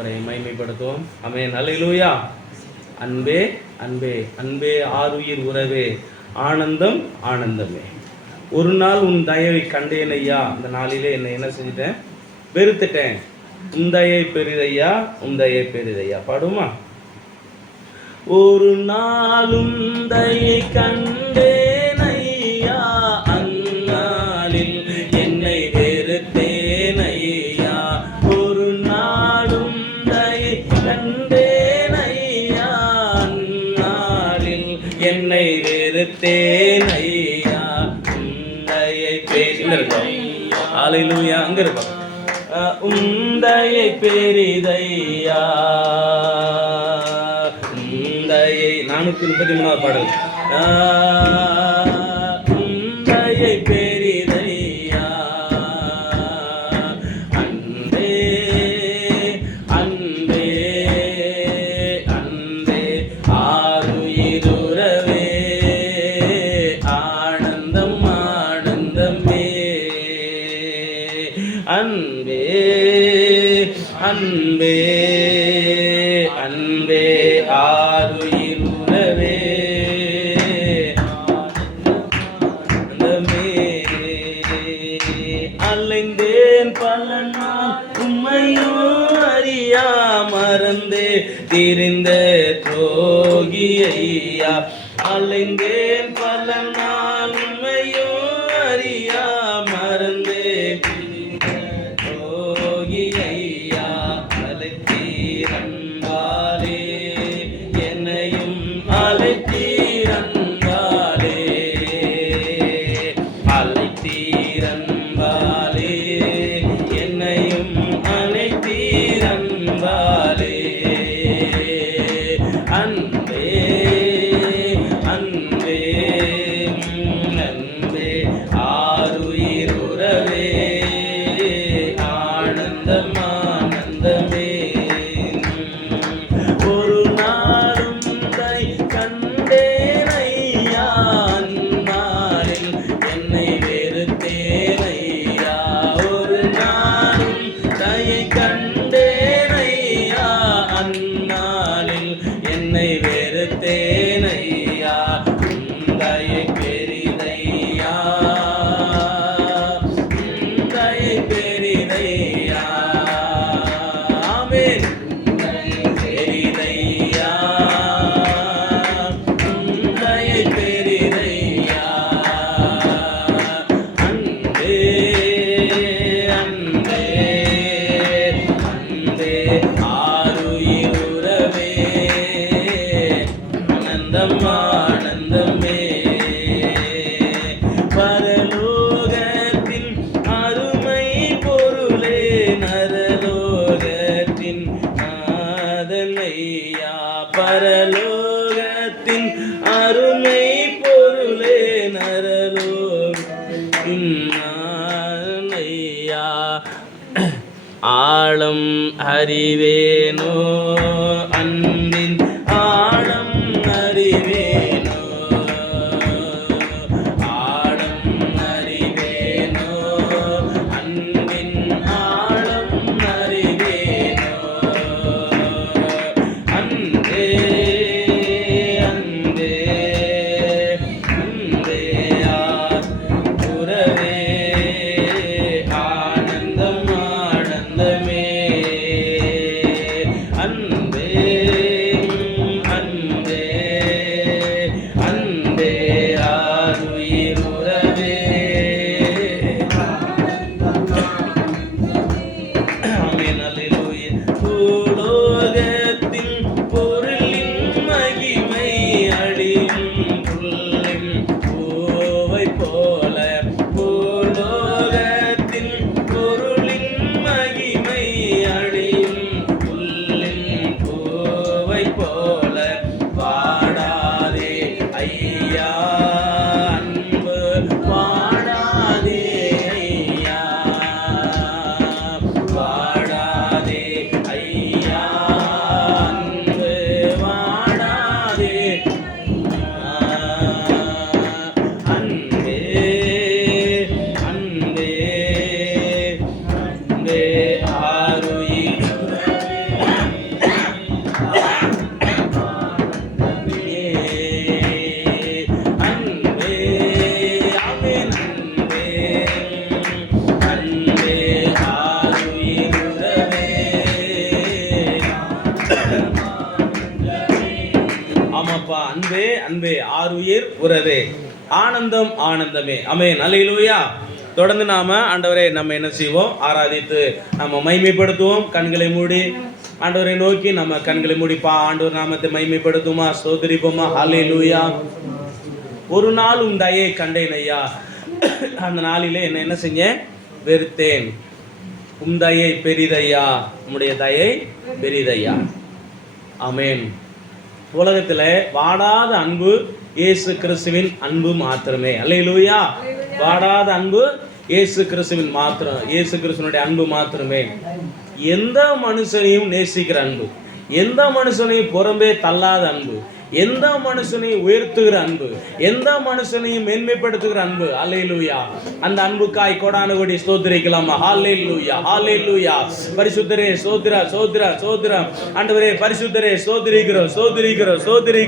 மகிமைப்படுத்துவோம். ஆமென். அல்லேலூயா. அன்பே அன்பே அன்பே ஆருயிர் உறவே ஆனந்தம் ஆனந்தமே. ஒரு நாள் உன் தயவை கண்டேன் ஐயா. அந்த நாளிலே என்னை என்ன செஞ்சிட்டேன்? வெறுத்துட்டேன். உன் தயை பெரிதையா, உன் தயை பெரிதையா. பாடுமா? ஒரு நாளும் தயை கண்டேன் ஐயா, அந்நாளில் என்னை வெறுத்தேன் ஐயா. ஒரு நாளும் தயை கண்டேன் ஐயா, அந்நாளில் என்னை வெறுத்தேன் ஐயா. உந்தையை பேரிதை. ஹல்லேலூயா. அங்க இருக்கோம். உந்தையை பெரிதையா. 433 பாடல். உந்தையை பெரிதையா. அன்பே அன்பே அன்பே ஆருயிருவே ஆனந்தம் ஆனந்தமே. அன்பே அன்பே அன்பே ஆருயிருவே ஆனந்தமே. அலைந்தேன் பல நாள் உம்மையும் அறியா, மறந்தே திரிந்த துரோகி ஐயா. அலைந்தேன் பல நாள் உம்மையும் அறியா, மறந்தே துரோகி ஐயா. அழைத்தீரன்பாலே என்னையும் அழைத்தீரன்பாலே. அழைத்தீரன்பாலே என்னையும் அழைத்தீரன்பாலே. அன்பே அன்பே அன்பே ஆருயிர் உறவே ஆனந்தம் ஆனந்தமே. ஒரு நாளும் தை கண்டேன் ஐயா, அந்நாளில் என்னை வெறுத்தேன் ஐயா. ஒரு நாளும் தயை கண்டேன் ஐயா, அந்நாளில் என்னை வெறுத்தேன் ஐயா. உந்தையை பெரிதையா, உந்தையை பெரிதையா. ஆமென். பெரிதையா, உந்தையை பெரிதையா. அன்பே அன்பே அன்பே ஆருயிருவே ஆனந்தம் ஆனந்தமே. பரலோகத்தின் அருமை பொருளே நரலோகத்தின் நாதனையா. பரலோகத்தின் அருமை பொருளே நரலோகத்தின் நாதனையா. ஆழம் அறிவேனோ அன்பின் ஆழம் அறிவேனோ. ஆழம் அறிவேனோ அன்பின் ஆழம் அறிவேனோ. அன்பே அன்பே அன்பே உறவே ஆனந்தம் ஆனந்தமே. அன்பே அப்பா. அன்பே அன்பே, ஆருயிர் உறவே, ஆனந்தம் ஆனந்தமே. ஆமென். அல்லேலூயா. தொடர்ந்து நாம ஆண்டவரை நம்ம என்ன செய்வோம்? ஆராதித்து நம்ம மகிமைப்படுத்துவோம். கண்களை மூடி ஆண்டவரை நோக்கி நம்ம கண்களை மூடிப்பா ஆண்டவர் நாமத்தை மகிமைப்படுத்துமா, ஸ்தோத்திரிப்போமா. அல்லேலூயா. ஒரு நாள் உன் தயை கண்டேன் ஐயா. அந்த நாளிலே என்ன செஞ்சேன்? வெறுத்தேன். உம் தயை பெரிதையா, உம்முடைய தயை பெரிதையா. ஆமென். உலகத்தில் வாடாத அன்பு இயேசு கிறிஸ்துவின் அன்பு மாத்திரமே. அல்லேலூயா. வாடாத அன்பு இயேசு கிறிஸ்துவின் மாத்திரம், இயேசு கிறிஸ்துவனுடைய அன்பு மாத்திரமே. எந்த மனுஷனையும் நேசிக்கிற அன்பு, எந்த மனுஷனையும் புறம்பே தள்ளாத அன்பு, எந்த மனுஷனையும் உயர்த்துகிற அன்பு, எந்த மனுஷனையும் மேன்மைப்படுத்துகிற அன்பு. அல்லேலூயா. அந்த அன்புக்காய் கோடான கோடி ஸ்தோத்திரிக்கலாமா? ஹல்லேலூயா, ஹல்லேலூயா. பரிசுத்தரே ஸ்தோத்திர, ஸ்தோத்திர, ஸ்தோத்திர. ஆண்டவரே பரிசுத்தரே ஸ்தோத்திரிக்கிறோம், ஸ்தோத்திரிக்கிறோம், ஸ்தோத்திரிக்கிறோம்.